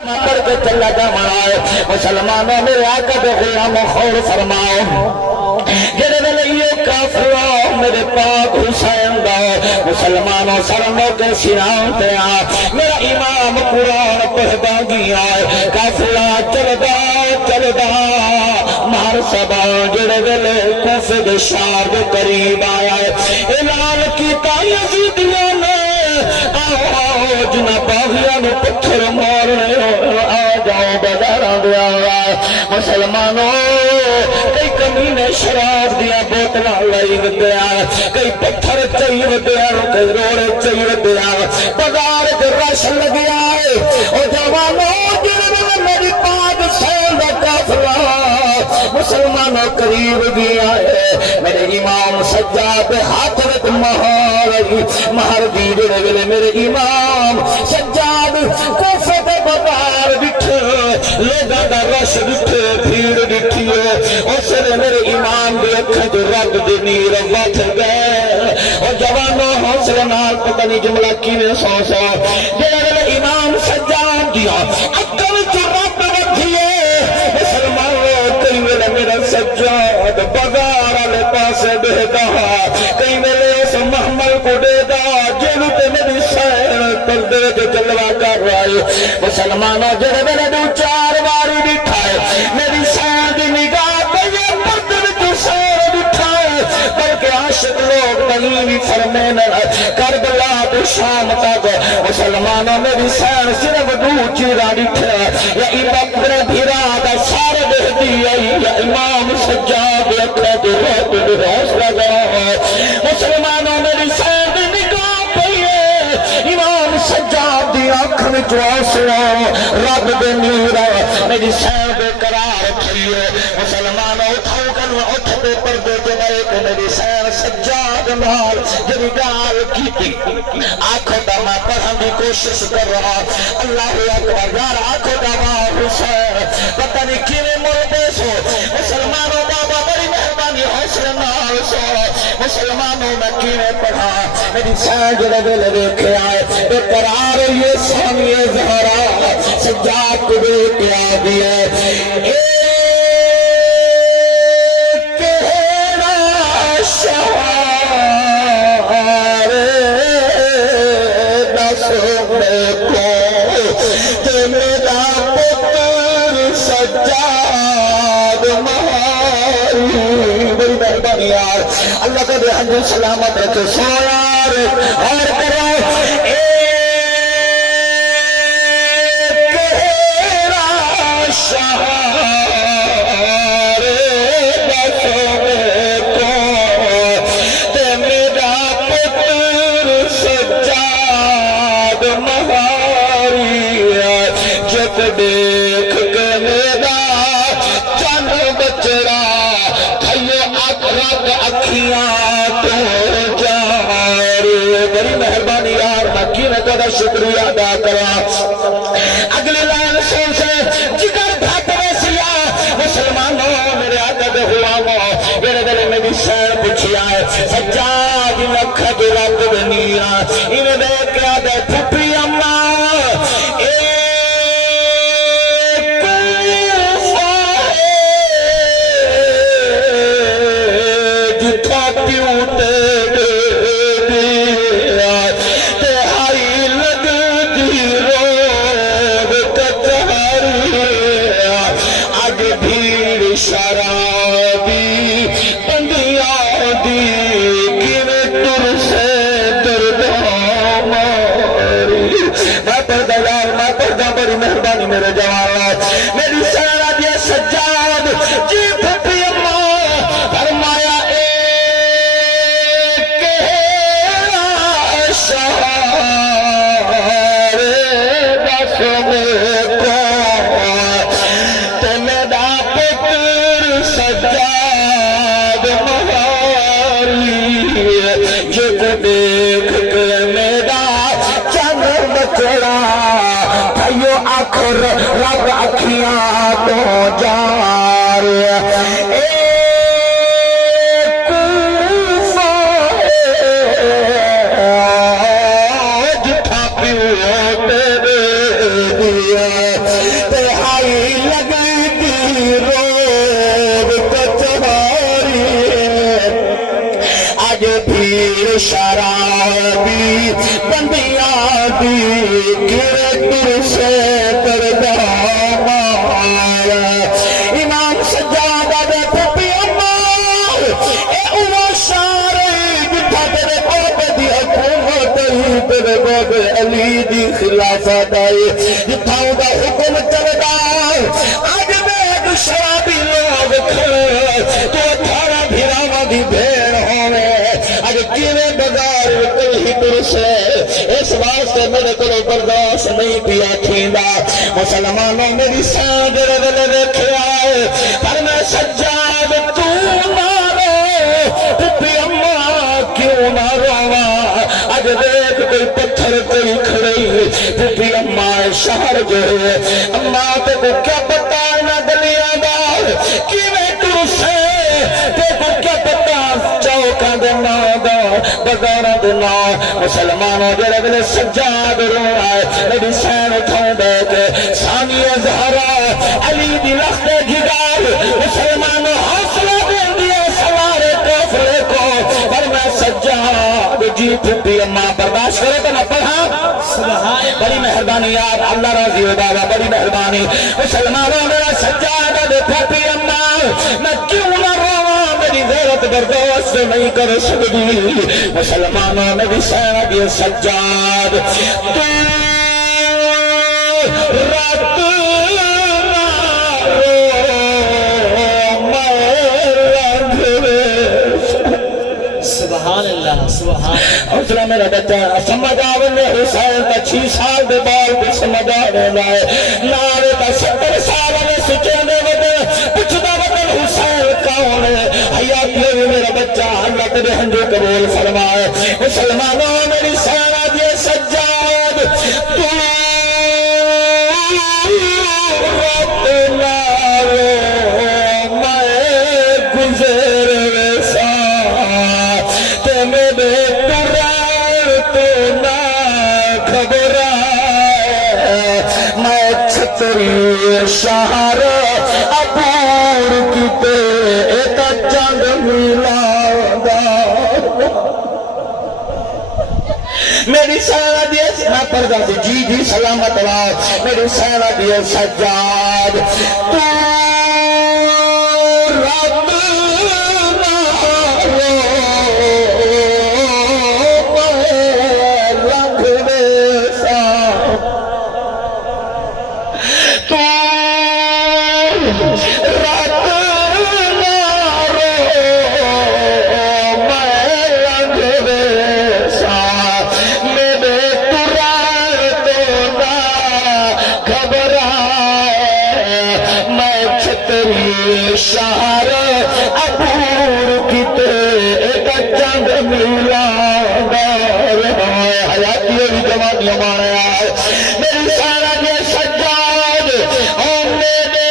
پڑھ کے چلا جاؤ مسلمانوں میرے آقا دے غلام خور فرماؤ جڑے ویلے یہ کافر میرے پاک حسین دا مسلمانوں سرموں کے سراں تے آ میرا امام قرآن پڑھدا گیا کافلا چلدا چلدا مہر سبا جڑے ویلے کوفے دے شہر دے قریب آیا اعلان کیتا یزیدیاں نے جنا باغیاں نو پتھر مارنے آ جاؤ بازاراں دے آ مسلمانوں کئی کمینے شراب دیا بوتلاں لائی ودیا کئی پتھر چائی ودیا کئی روڑے چائی ودیا بازار دے رش لگیا ہے او جوانوں جڑے میری پاک سین دا قافلہ مسلمانوں قریب گیا ہے میرے امام سجاد ہاتھ وچ مہر دی جڑے ویلے میرے امام سجاد کوفے دے بازار بٹھے لوگاں دا رش بٹھے بھیڑ بٹھی ہے اس نے میرے امام دی اکھاں جو رنگ دی نیر وٹ گئے اور جوانوں حوصلے نال پتہ نہیں جملہ کیویں سو جڑے میرے امام سجاد دیا اکھاں وچ رب وکھیے مسلمانوں کئی ویلے میرا سجاد بازار والے پاسے بہدا کئی ویلے اس محمل کو دے دا جنوں تے میری سیر پردے جو جلوہ کر رہا ہے مسلمانوں جڑے میرے دو چار باری بٹھا ہے میری سیر دی نگاہ پہ یہ پردے جو سیر بٹھا ہے بلکہ عاشق لوگ نہیں فرمے نہ کربلا تو شام تک مسلمانوں میری سیر صرف دو چیرہ بٹھا یا امام میرے بھیرا دا سارے بہتی ہے یا امام سجاد اکھا جو رب حوصلہ گا مسلمانوں میری سیر دی نگاہ پہ امام سجاد دی آنکھ میں جواسلہ رب دے نیرہ میری سیر بے قرار کھئیے مسلمانوں اٹھو کر اٹھتے پردے جنائے کہ میری سیر سجاد نال جنی گال کی آنکھوں دا میں پڑھن دی کوشش کر رہا اللہ اکبر یار آنکھوں دا ماں حسین پتہ نہیں کیویں مردے سو مسلمانوں بابا بڑی مہربانی حوصلے نال سو مسلمانوں میں کیویں پڑھا میری سیر جڑے ویلے دیکھے آئے بے قرار یہ سامی زہرا سجاد کو دے کے آ دیا کہنا شہار دس میں کو کہ میرا پتر سجاد مہاری بڑی مہربانی یار اللہ کا دے ہنجو سلامت رکھے سو یار اور کرو دیکھ کے میرا چند بچڑا تھیو اکرد اکھیاں تو جار بڑی مہربانی یار باقی میں تو شکریہ ادا کرا اگلی لائن سن سے جگر بھٹ ویسیا مسلمانوں میرے آقا دے غلاموں میرے دل میں بھی سیر پوچھیا ہے سجاد نکھد رب دنیا انہیں دیکھ کے آدھے پھپی اماں مہربانی میرے جوانات میری سیرہ دیا سجاد جی پھپی اماں فرمایا ایک کہنا شہار دس میں کو تے میرا پتر سجاد مہاری جب دیکھ کے میرا چند بچڑا آخر رب اکھیاں تو جار جتھا پیو تیرے دیا تہائی لگی دی روب کچھاری آج بھیڑ شرابی بندیاں دی گرد سے کردہ مارا امام سجادہ دے پھپی امار اے اوہ شارے جتھا تیرے باب دی حکومت ہی تیرے باب علی دی خلافت آئے جتھا دا حکم چلدا آج بیگ شرابی لوگ کھڑے تو 18 بھیراواں دی بھیڑ ہونے آج کیویں بازار ہی ترسے اس واسطے میرے کو برداشت نہیں پیا تھیندا مسلمانوں میری سان دے ویلے ویکھیا پر میں سجاد تو نہ رو پھپھی اماں کیوں نہ رواں اج دیکھ کوئی پتھر کوئی کھڑی پھپھی اماں شہر جو ہے اماں تے کو کیا پتا نہ گلیاں دا کیویں ترسے تے کو کیا پتا چوکاں دے نام دا بازاراں دے نام مسلمانوں جڑے ویلے سجاد رونا ہے میری سین اٹھاؤں دے کے ثانی زہرا علی دی لخت جگار مسلمانوں حوصلہ دے دیا سوار کافرے کو پر میں سجاد جی پھپھی اماں برداشت کرے تو نہ پڑھا بڑی مہربانی یار اللہ راضی ہو بابا بڑی مہربانی مسلمانوں میرا سجاد دے پھپھی اماں میں کیوں نہ رواں میری غیرت برداشت نہیں کر سکتی مسلمانوں میں بھی سینہ بھی سجاد تو رات نہ رو میں لنگھے سبحان اللہ سبحان حوصلہ میرا بچہ سمجھ آونے حسین کا 6 سال دے بعد بھی سمجھ آونے ہے نارے کا 70 سال میں سچینے وڈے پچھتا وطن حسین کون ہے حیات لے میرا بچہ اللہ تیرے ہنجو قبول فرمائے مسلمانوں میری سینہ دیے سجاد تو رب نارو میں گزر ویسا تے میرے قرار تو نہ گھبرائے میں چھتری شہر عبور کیتے ایک چند ملادا میری سینہ دیے نہ پردہ سے جی جی سلامت آواز میری سینہ دیے سجاد تو رب نہ رو میں لنگھ ویسا تو رب نہ رو میں لنگھ ویسا میرے قرار تو نہ گھبرائے میں چھتری شہر عبور کیتے ایک چند ملادا حیاتی بھی جوانی ہمارے آئے میری سارا یہ سجاد اور میرے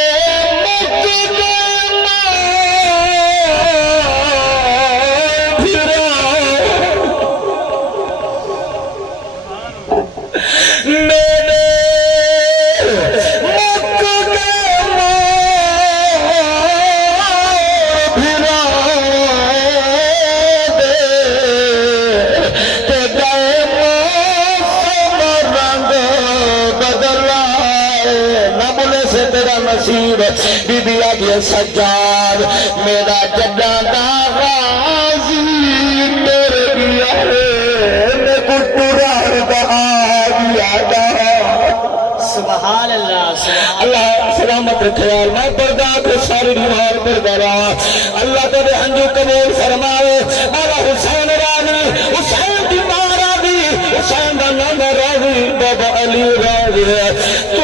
مقدمہ پھرا میرے مقدمہ پھرا دے تے گئے موسم رنگ بدلائے نہ بولے سے تیرا نصیب بی بی آگے سجاد میرا جڈا دا غازی تیرے بیا ہے میں قرآن دا آگیا دا سبحان اللہ سبحان اللہ سلامت خیال میں پردہ کو ساری بیمار پردہ رہا اللہ تیرے ہنجو قبول فرمائے مولا حسین راضی حسین دی ماں راضی حسین دا نام راضی بابا علی راضی تو